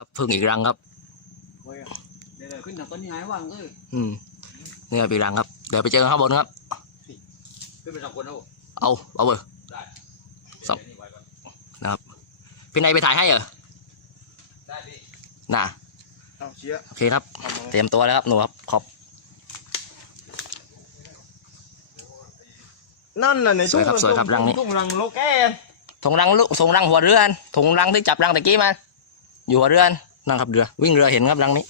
ครับพึ่งอีกรังครับเฮ้ยเดี๋ยวๆขึ้นจากต้นนี้ไงว่างเอ้ยอืมนี่ครับอีกรังครับ เดี๋ยวไปเจอกันข้างบนครับ ขึ้นไปสองคนเอาเอาเอาเบอร์ได้สองเดี๋ยวนี่ไว้ก่อนพี่นายไปถ่ายให้เหรอได้พี่น่ะเอาเชียร์โอเคครับ เตรียมตัวแล้วครับหนูครับขอบนั่นน่ะในสวยครับสวยครับรังนี้ทุ่งรังโลแกนทงรังลุทงรังหัวเรือนทงรังที่จับรังตะกี้มัน อยู่หัวเรือนนั่งขับเรือ วิ่งเรือเห็นครับรังนี้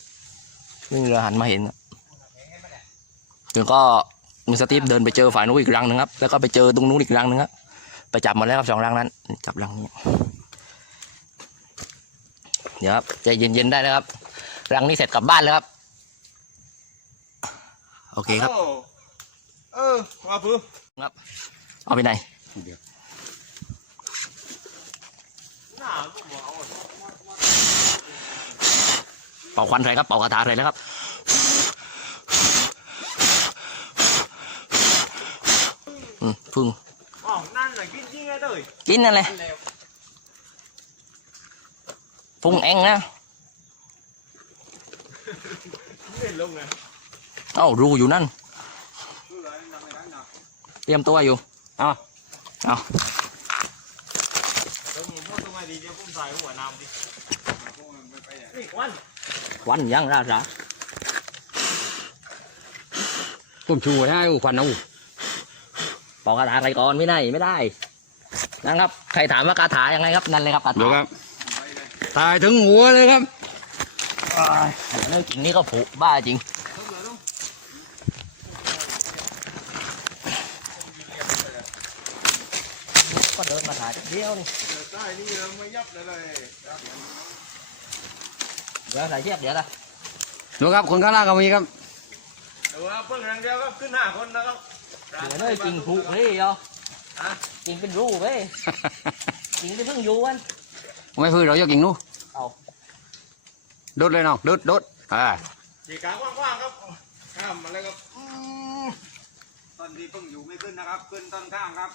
วิ่งเรือหันมาเห็นครับถึงก็มีสตีฟเดินไปเจอฝ่ายนู้นอีกรังหนึ่งครับ แล้วก็ไปเจอตรงนู้นอีกรังหนึ่งครับไปจับหมาแล้วครับสองรังนั้น จับรังนี้ เดี๋ยวครับใจเย็นๆได้แล้วครับ รังนี้เสร็จกลับบ้านแล้วครับ โอเคครับโอ้เออว่าพื้เอาไปไหนหน้าก็บอกเอา เป่าควันใส่ครับ เป่ากระถาใส่แล้วครับ อืมพึ่งอ๋อนั่นน่ะกินจริงไงเต้ยกินนั่นแหละขึ้นแล้วพุ่งเองนะเห็นลงไงเอ้ารูอยู่นั่นขึ้นเลยนั่งไม่ได้นะเตรียมตัวอยู่ต้องพูดตรงไหนดีเดี๋ย วผมใส่หัวน้ำดิพวกมันไม่ไปไหนนี่ควันควันยังราราผมชูให้อูควันเอาเป่ากระถาใส่ก่อนไม่ได้ไม่ได้นะครับ ใครถามว่าคาถายังไงครับนั่นเลยครับคาดูถาครับ ตายถึงหัวเลยครับเรื่องจริงนี่ก็ผูกบ้าจริงขึ้นเลยลูกก็เดินมาถ่ายเดียวนี่เดี๋ยวใต้นี่เราไม่ยับเลย เลยเดี๋ยวถ่ายเทียบเดี๋ยวนะดูครับคนข้างล่างก็มีครับเดี๋ยวว่าเพิ่งรังเดียวครับขึ้นห้าคนนะครับเดี๋ยวเลยจริงผูกนี่ยอจริงเป็นรูเว้ยจริงที่เพิ่งอยู่วันไม่พื้นเราจะกินนู้เอาดดเลยน้องดดดดอ่าสีกลางกว้างๆครับข้ามมาเลยครับอืมต้นที่เพิ่งอยู่ไม่ขึ้นนะครับ ขึ้นต้นข้างครับ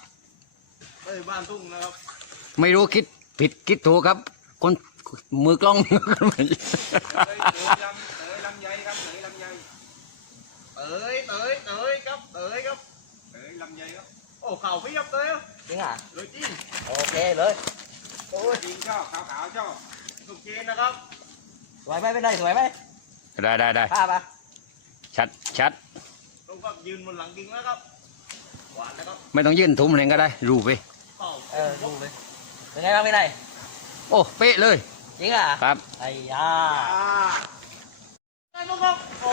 เอ้ยบ้านทุ่งนะครับ ไม่รู้คิดผิดคิดถูกครับ คนมือกล้องเตยเตยเตยลำไยครับเตยลำไยครับเตยครับเตยลำไยครับโอ้เข่าพี่ครับเตยจริงอะเลยจริงโอเคเลยโอ้ยจริงชอบขาวขาวๆชอบสุกเจนนะครับสวยไหมเป็นไรสวยไหมได้ได้ได้ภาพอะชัดชัดลงกับยืนบนหลังกิ่งแล้วครับหวานนะครับไม่ต้องยื่นถุงเองก็ได้รูไปเออดูเลยเป็นไงบ้างเป็นไร โอ้เป๊ะเลยจริงอะครับ ไอ้ยาอ่าได้มั้งครับโอ้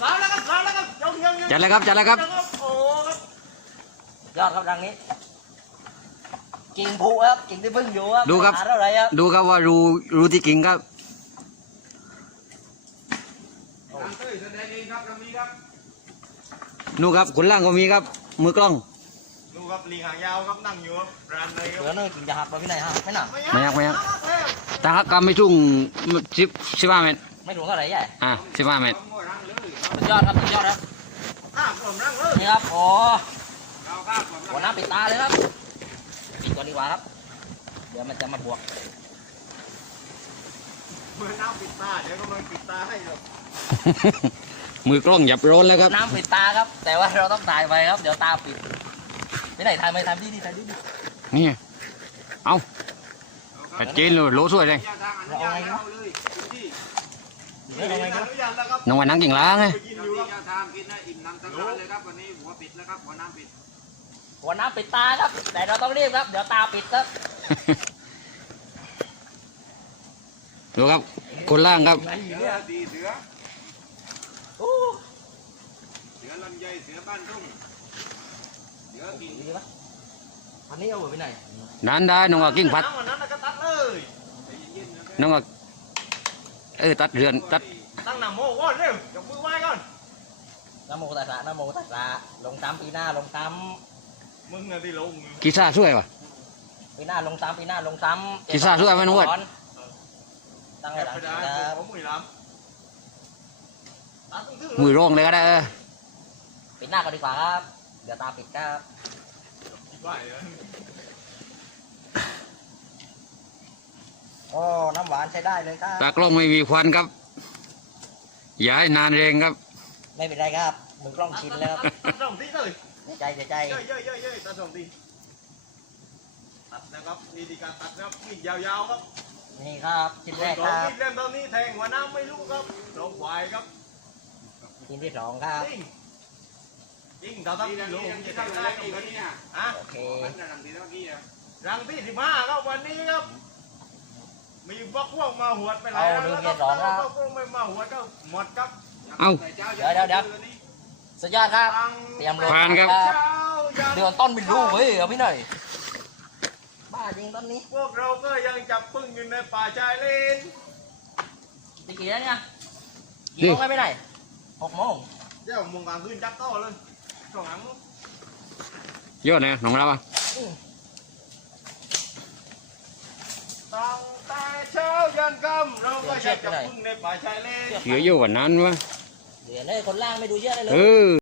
สามแล้วครับสามแล้วครับยังยังยังจัดเลยครับจัดเลยครับยังครับโอ้ครับยอดครับรังนี้กิ่งผูครับกิ่งที่เพิ่งอยู่ครับดูครับ หาเท่าไหร่ครับ ดูครับว่ารูรูที่กิ่งครับลำเตยแสดงเองครับลำนี้ครับ นู่นครับคนล่างก็มีครับ มือกล้องดู ครับลิงหางยาวครับนั่งอยู่ครับร้านเลยคเหลืรัอบเนื้อกิ่งจะหักเราพี่ไหนฮะไม่หนักไม่ยักไม่ยักแต่ถ้ากำไม่ชุ่งสิบสิบห้าเมตรไม่ถูกเท่าไหร่ใหญ่อ่าสิบห้าเมตรเอาหัวรังเลยสุดยอดครับสุดยอดครับข้ามผมนั่งเลยนี่ครับโอ้เราข้ามก่อนหัวน้ำปิดตาเลยครับปิดก่อนดีกว่าครับ เดี๋ยวมันจะมาบวกเหมือนน้ำปิดตาเดี๋ยวก็มาปิดตาให้ครับมือกล้องหยับร้อนแล้วครับน้ำปิดตาครับ แต่ว่าเราต้องถ่ายไปครับ เดี๋ยวตาปิด ไม่ไหนถ่ายไม่ถ่ายดีดีถ่ายดีดีนี่ เอาชัดเจนเลยโลสวยเลยยาทางอนุญาตแล้วเอาเลยพื้นที่เดี๋ยวเอาไงครับอนุญาตแล้วครับน้องวันนั่งกิ่งล้างไงไปกินเจ้าอยู่ที่ครับเจ้าทางกินได้อิ่มน้ำสำราญเลยครับวันนี้หัวปิดแล้วครับหัวน้ำปิดหัวน้ำปิดตาครับ แต่เราต้องรีบครับ เดี๋ยวตาปิดครับดูครับ คนล่างครับเสือดีเสือโอ้เสือลำไยเสือบ้านทุ่งเสื อกินดีปะอันนี้เอาไปไหนนั้นได้น้องว่ากิ่งพัดน้ำวันนั้นน่ะก็ตัดเลยใจเย็นๆนะน้องว่าเออตัดเรือนตัดตั้งหน้าโมก่อนเร็วยกมือไหว้ก่อนนะโมตัสสะนะโมตัสสะลงตามปีหน้าลงตามมึงอะที่ลงกีซ่าช่วยป่ะปีหน้าลงตามปีหน้าลงตามกีซ่าช่วยไหมน้องเวิร์ดตั้งแอให้บหลังไปคได้รับผมมือล้ำตัดตึ้งๆมือโร่งเลยก็ได้เออปิดหน้ากันดีกว่าครับเดี๋ยวตาปิดครับไหว้เลยโอ้น้ำหวานใช้ได้เลยครับ ตากล้องไม่มีควันครับ อย่าให้นานแรงครับ ไม่เป็นไรครับมือกล้องชินแล้วครับตัดสองทีเลยใจใจใจเย้ยเย้ยเย้ยเย้ยตัดสองทีตัดนะครับนี่ดีการตัดนะครับมีดยาวๆครับนี่ครับชิ้นแรกสคองรับมีดเล่มตอนนี้แทงหัวน้ำไม่รู้ครับน้องควายครับชิ้นที่สองครับจริง จริงเราทำนี่ที่นะหลนี่งนะจะที่ตั้งทำได้ได้อีกักนนี่นะอะโอเคมันจะทำดีแล้วนี่นะรังที่สิบห้าครับวันนี้ครับ มีพวกพวกมาหวดไปหลายเอารังดูแล้วเกีคยรัร์บสองครับพวกไม่มาหวดก็หมดครับ เอ้าสุดยอดครับตังเตรียมลงผ่านครับเช้ายังเดือนต้นเป็นรูเว้ยเอาพี่หน่อยบ้าจริงต้นนี้ พวกเราก็ยังจับพึ่งอยู่ในป่าชายเลนตีกี่แล้วเนี่ยกี่โมงไปไหนหกโมงเดี๋ยวมึงกลางคืนจับโต้เลย สองหลังยอดนะน้องเราอะตั้งแต่เช้ายันค่ำเราก็ยังจับพึ่งในป่าชายเลนเหลือเยอะกว่านั้นวะ เดี๋ยวเลยคนล่างไม่ดูเยอะเลยเลเอยอ